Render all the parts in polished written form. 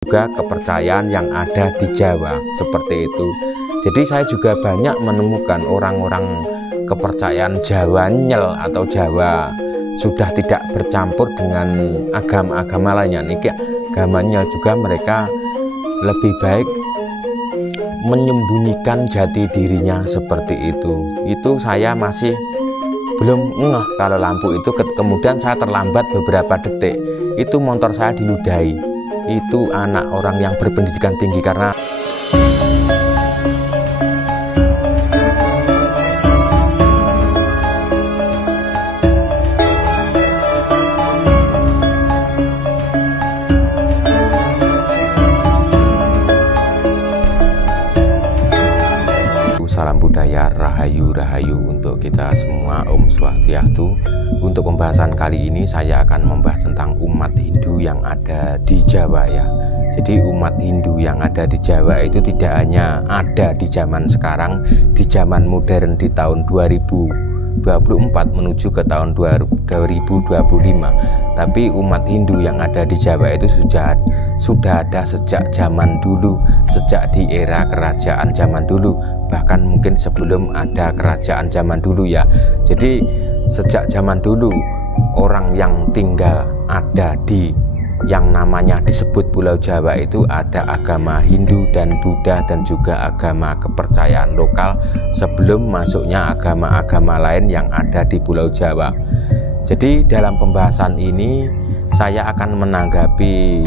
juga kepercayaan yang ada di Jawa seperti itu. Jadi saya juga banyak menemukan orang-orang kepercayaan Jawa nyel atau Jawa sudah tidak bercampur dengan agama-agama lainnya. Niki agama nyel juga, mereka lebih baik menyembunyikan jati dirinya seperti itu. Itu saya masih belum ngeh kalau lampu itu kemudian saya terlambat beberapa detik, itu motor saya diludahi. Itu anak orang yang berpendidikan tinggi. Karena salam budaya, rahayu untuk kita semua, Om Swastiastu. Untuk pembahasan kali ini saya akan membahas tentang umat Hindu yang ada di Jawa ya. Jadi umat Hindu yang ada di Jawa itu tidak hanya ada di zaman sekarang, di zaman modern di tahun 2024 menuju ke tahun 2025, tapi umat Hindu yang ada di Jawa itu sudah ada sejak zaman dulu, sejak di era kerajaan zaman dulu, bahkan mungkin sebelum ada kerajaan zaman dulu ya. Jadi sejak zaman dulu orang yang tinggal ada di yang namanya disebut Pulau Jawa itu ada agama Hindu dan Buddha dan juga agama kepercayaan lokal sebelum masuknya agama-agama lain yang ada di Pulau Jawa. Jadi dalam pembahasan ini saya akan menanggapi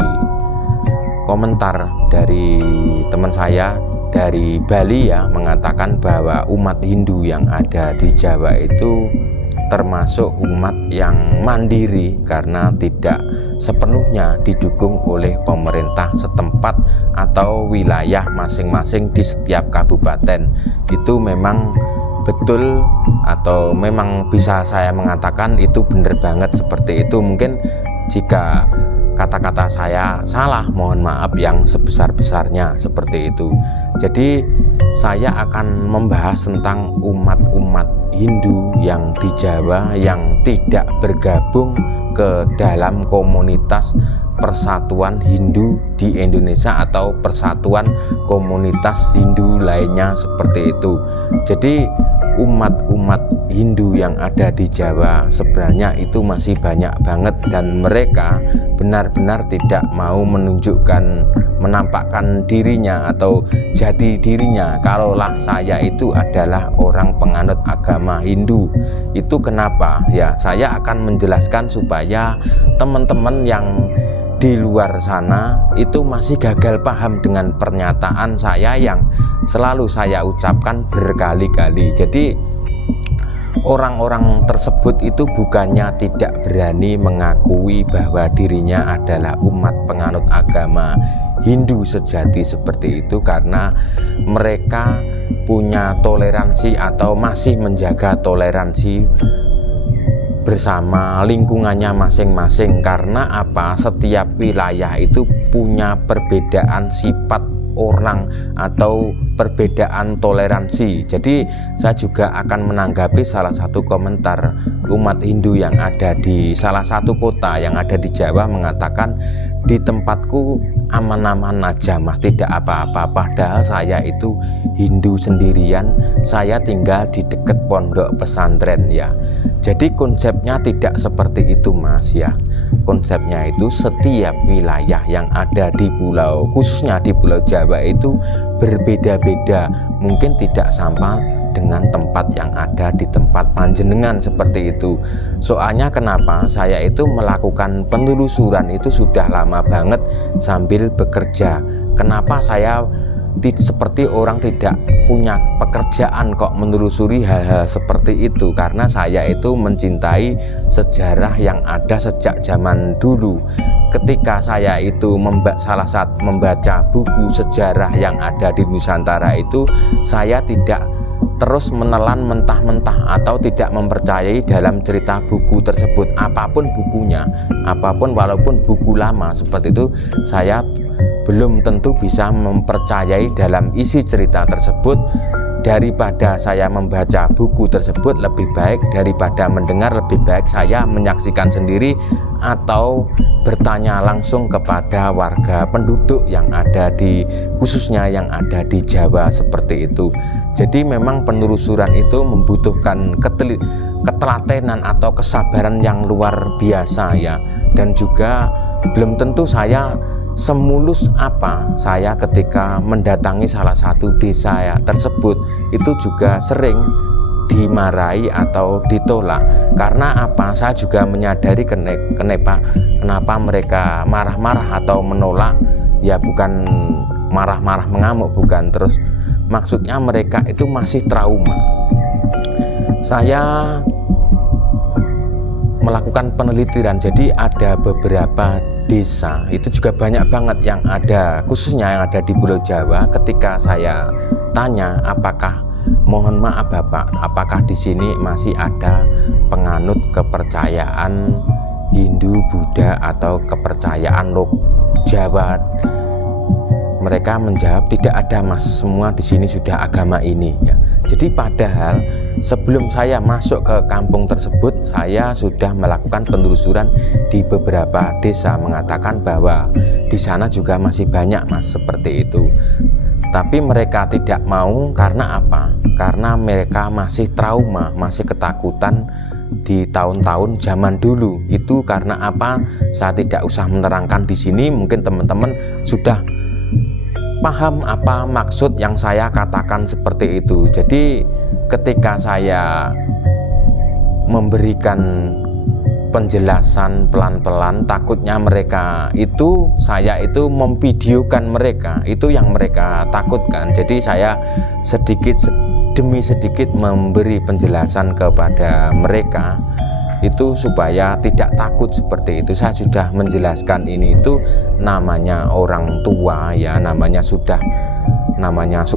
komentar dari teman saya dari Bali ya, mengatakan bahwa umat Hindu yang ada di Jawa itu termasuk umat yang mandiri karena tidak sepenuhnya didukung oleh pemerintah setempat atau wilayah masing-masing di setiap kabupaten. Itu memang betul atau memang bisa saya mengatakan itu benar banget seperti itu. Mungkin jika kata-kata saya salah, mohon maaf yang sebesar-besarnya seperti itu. Jadi saya akan membahas tentang umat-umat Hindu yang di Jawa yang tidak bergabung ke dalam komunitas Persatuan Hindu di Indonesia atau Persatuan Komunitas Hindu lainnya seperti itu. Jadi umat-umat Hindu yang ada di Jawa sebenarnya itu masih banyak banget, dan mereka benar-benar tidak mau menunjukkan, menampakkan dirinya atau jati dirinya kalaulah saya itu adalah orang penganut agama Hindu. Itu kenapa ya, saya akan menjelaskan supaya teman-teman yang di luar sana itu masih gagal paham dengan pernyataan saya yang selalu saya ucapkan berkali-kali. Jadi orang-orang tersebut itu bukannya tidak berani mengakui bahwa dirinya adalah umat penganut agama Hindu sejati seperti itu, karena mereka punya toleransi atau masih menjaga toleransi bersama lingkungannya masing-masing. Karena apa? Setiap wilayah itu punya perbedaan sifat orang atau perbedaan toleransi. Jadi saya juga akan menanggapi salah satu komentar umat Hindu yang ada di salah satu kota yang ada di Jawa, mengatakan di tempatku aman-aman aja mas, tidak apa-apa, padahal saya itu Hindu sendirian, saya tinggal di dekat pondok pesantren ya. Jadi konsepnya tidak seperti itu mas ya. Konsepnya itu setiap wilayah yang ada di pulau, khususnya di Pulau Jawa itu berbeda-beda, mungkin tidak sama dengan tempat yang ada di tempat panjenengan seperti itu. Soalnya kenapa saya itu melakukan penelusuran itu sudah lama banget sambil bekerja. Kenapa saya seperti orang tidak punya pekerjaan kok menelusuri hal-hal seperti itu? Karena saya itu mencintai sejarah yang ada sejak zaman dulu. Ketika saya itu membaca buku sejarah yang ada di Nusantara itu, saya tidak terus menelan mentah-mentah atau tidak mempercayai dalam cerita buku tersebut, apapun bukunya, apapun walaupun buku lama seperti itu, saya belum tentu bisa mempercayai dalam isi cerita tersebut daripada saya membaca buku tersebut, lebih baik daripada mendengar, lebih baik saya menyaksikan sendiri atau bertanya langsung kepada warga penduduk yang ada di, khususnya yang ada di Jawa seperti itu. Jadi memang penelusuran itu membutuhkan ketelatenan atau kesabaran yang luar biasa ya, dan juga belum tentu saya semulus apa saya ketika mendatangi salah satu desa ya tersebut. Itu juga sering dimarahi atau ditolak. Karena apa? Saya juga menyadari kenapa mereka marah-marah atau menolak. Ya bukan marah-marah mengamuk, bukan. Terus maksudnya mereka itu masih trauma. Saya melakukan penelitian, jadi ada beberapa desa itu juga banyak banget yang ada, khususnya yang ada di Pulau Jawa. Ketika saya tanya, apakah, mohon maaf Bapak, apakah di sini masih ada penganut kepercayaan Hindu, Buddha atau kepercayaan Jawa? Mereka menjawab, tidak ada Mas, semua di sini sudah agama ini ya. Jadi padahal sebelum saya masuk ke kampung tersebut, saya sudah melakukan penelusuran di beberapa desa, mengatakan bahwa di sana juga masih banyak Mas seperti itu. Tapi mereka tidak mau. Karena apa? Karena mereka masih trauma, masih ketakutan di tahun-tahun zaman dulu. Itu karena apa? Saya tidak usah menerangkan di sini, mungkin teman-teman sudah paham apa maksud yang saya katakan seperti itu. Jadi ketika saya memberikan penjelasan pelan-pelan, takutnya mereka itu, saya itu memvideokan mereka, itu yang mereka takutkan. Jadi saya sedikit demi sedikit memberi penjelasan kepada mereka itu supaya tidak takut seperti itu. Saya sudah menjelaskan ini, itu namanya orang tua ya, namanya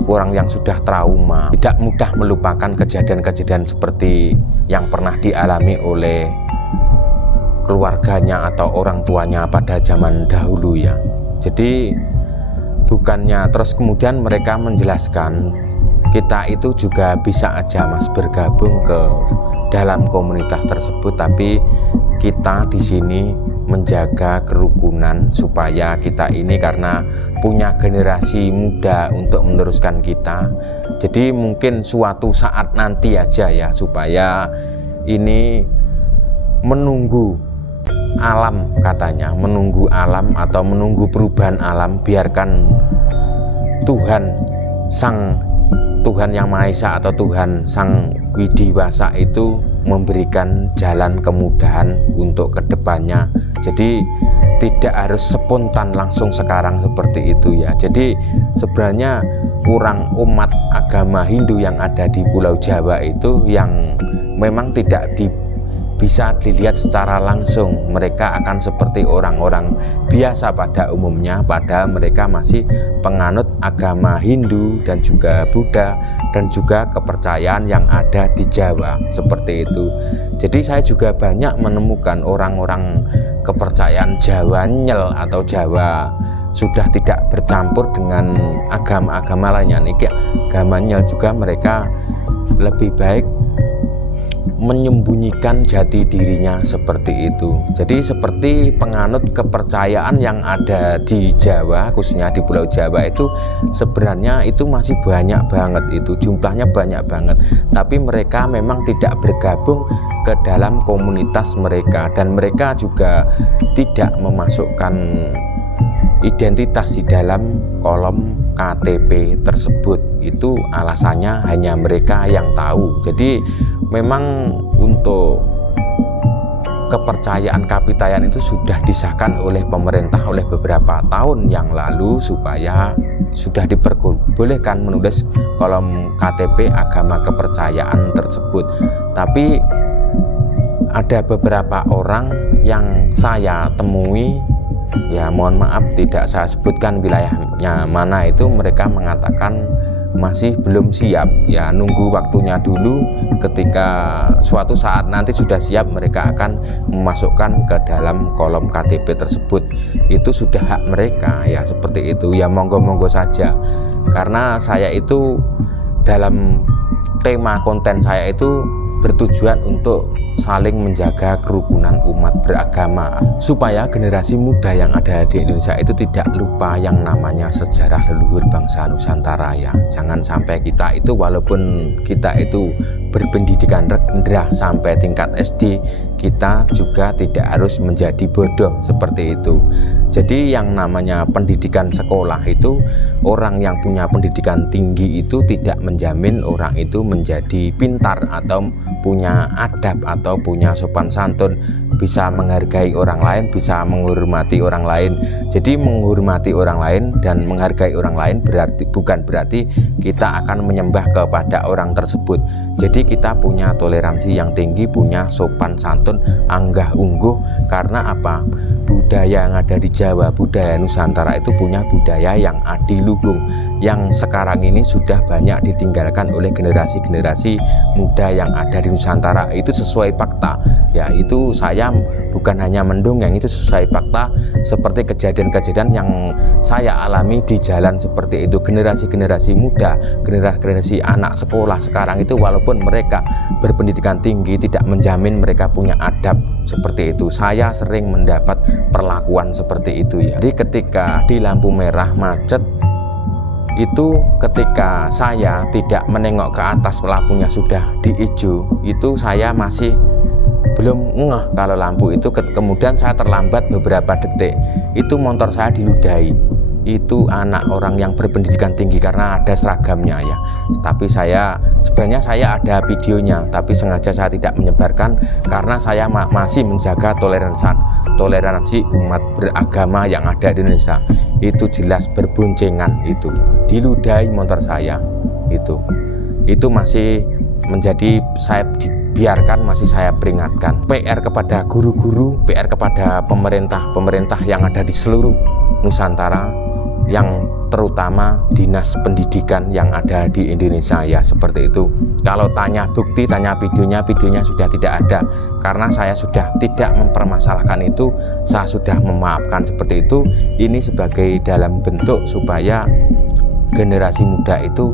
orang yang sudah trauma, tidak mudah melupakan kejadian-kejadian seperti yang pernah dialami oleh keluarganya atau orang tuanya pada zaman dahulu ya. Jadi bukannya terus kemudian mereka menjelaskan, kita itu juga bisa aja Mas bergabung ke dalam komunitas tersebut, tapi kita di sini menjaga kerukunan supaya kita ini karena punya generasi muda untuk meneruskan kita. Jadi mungkin suatu saat nanti aja ya, supaya ini menunggu alam, katanya menunggu alam atau menunggu perubahan alam, biarkan Tuhan Yang Maha Esa atau Tuhan Sang Widiwasa itu memberikan jalan kemudahan untuk kedepannya. Jadi tidak harus spontan langsung sekarang seperti itu ya. Jadi sebenarnya orang umat agama Hindu yang ada di Pulau Jawa itu yang memang tidak bisa dilihat secara langsung, mereka akan seperti orang-orang biasa pada umumnya, padahal mereka masih penganut agama Hindu dan juga Buddha dan juga kepercayaan yang ada di Jawa seperti itu. Jadi saya juga banyak menemukan orang-orang kepercayaan Jawa nyel atau Jawa sudah tidak bercampur dengan agama-agama lainnya. Niki agama nyel juga, mereka lebih baik menyembunyikan jati dirinya seperti itu. Jadi seperti penganut kepercayaan yang ada di Jawa, khususnya di Pulau Jawa itu sebenarnya itu masih banyak banget, itu jumlahnya banyak banget, tapi mereka memang tidak bergabung ke dalam komunitas mereka, dan mereka juga tidak memasukkan identitas di dalam kolom KTP tersebut. Itu alasannya hanya mereka yang tahu. Jadi memang untuk kepercayaan kapitayan itu sudah disahkan oleh pemerintah oleh beberapa tahun yang lalu, supaya sudah diperbolehkan menulis kolom KTP agama kepercayaan tersebut. Tapi ada beberapa orang yang saya temui, ya mohon maaf tidak saya sebutkan wilayahnya mana, itu mereka mengatakan masih belum siap ya, nunggu waktunya dulu. Ketika suatu saat nanti sudah siap, mereka akan memasukkan ke dalam kolom KTP tersebut. Itu sudah hak mereka ya, seperti itu ya, monggo-monggo saja. Karena saya itu dalam tema konten saya itu bertujuan untuk saling menjaga kerukunan umat beragama, supaya generasi muda yang ada di Indonesia itu tidak lupa yang namanya sejarah leluhur bangsa Nusantara ya. Jangan sampai kita itu, walaupun kita itu berpendidikan rendah sampai tingkat SD, kita juga tidak harus menjadi bodoh seperti itu. Jadi yang namanya pendidikan sekolah itu, orang yang punya pendidikan tinggi itu tidak menjamin orang itu menjadi pintar atau punya adab atau punya sopan santun, bisa menghargai orang lain, bisa menghormati orang lain. Jadi menghormati orang lain dan menghargai orang lain bukan berarti kita akan menyembah kepada orang tersebut. Jadi kita punya toleransi yang tinggi, punya sopan santun, anggah ungguh. Karena apa? Budaya yang ada di Jawa, budaya Nusantara itu punya budaya yang adiluhung, yang sekarang ini sudah banyak ditinggalkan oleh generasi-generasi muda yang ada di Nusantara. Itu sesuai fakta ya, itu saya bukan hanya mendongeng, itu sesuai fakta seperti kejadian-kejadian yang saya alami di jalan seperti itu. Generasi-generasi muda, generasi anak sekolah sekarang itu, walaupun mereka berpendidikan tinggi, tidak menjamin mereka punya adab seperti itu. Saya sering mendapat perlakuan seperti itu ya. Jadi ketika di lampu merah macet itu, ketika saya tidak menengok ke atas, lampunya sudah di hijau, itu saya masih belum ngeh kalau lampu itu. Kemudian saya terlambat beberapa detik, itu motor saya diludahi. Itu anak orang yang berpendidikan tinggi karena ada seragamnya ya. Tapi sebenarnya saya ada videonya, tapi sengaja saya tidak menyebarkan karena saya masih menjaga toleransi umat beragama yang ada di Indonesia. Itu jelas berboncengan, itu diludahi motor saya. Itu masih menjadi, saya dibiarkan, masih saya peringatkan. PR kepada guru-guru, PR kepada pemerintah yang ada di seluruh Nusantara, yang terutama dinas pendidikan yang ada di Indonesia ya, seperti itu. Kalau tanya bukti, tanya videonya sudah tidak ada, karena saya sudah tidak mempermasalahkan itu, saya sudah memaafkan seperti itu. Ini sebagai dalam bentuk supaya generasi muda itu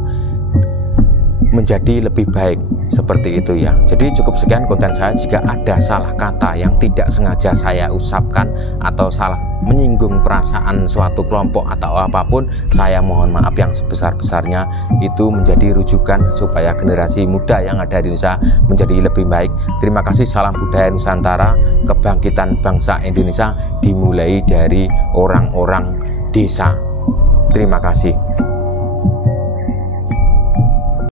menjadi lebih baik, seperti itu ya. Jadi cukup sekian konten saya. Jika ada salah kata yang tidak sengaja saya ucapkan atau salah menyinggung perasaan suatu kelompok atau apapun, saya mohon maaf yang sebesar-besarnya. Itu menjadi rujukan supaya generasi muda yang ada di Indonesia menjadi lebih baik. Terima kasih. Salam budaya Nusantara. Kebangkitan bangsa Indonesia dimulai dari orang-orang desa. Terima kasih.